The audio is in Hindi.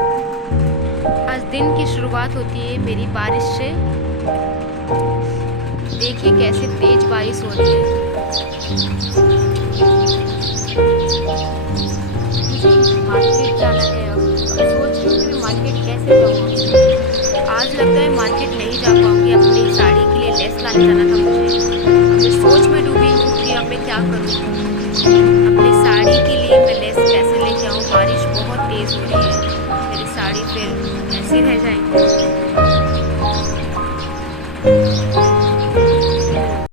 आज दिन की शुरुआत होती है मेरी बारिश से। देखिए कैसे तेज बारिश हो रही है। मुझे मार्केट जाना है। अब सोच रही हूँ कि मैं मार्केट कैसे जाऊँ। आज लगता है मार्केट नहीं जा पाऊँगी। अपनी साड़ी के लिए लेस लाने जाना था मुझे। अब मैं सोच में डूबी हूँ कि अब मैं क्या करूँ। अपनी साड़ी के लिए मैं लेस कैसे लेके आऊँ। बारिश बहुत तेज़ हो रही है। मेरी साड़ी फिर ऐसी रह जाएगी।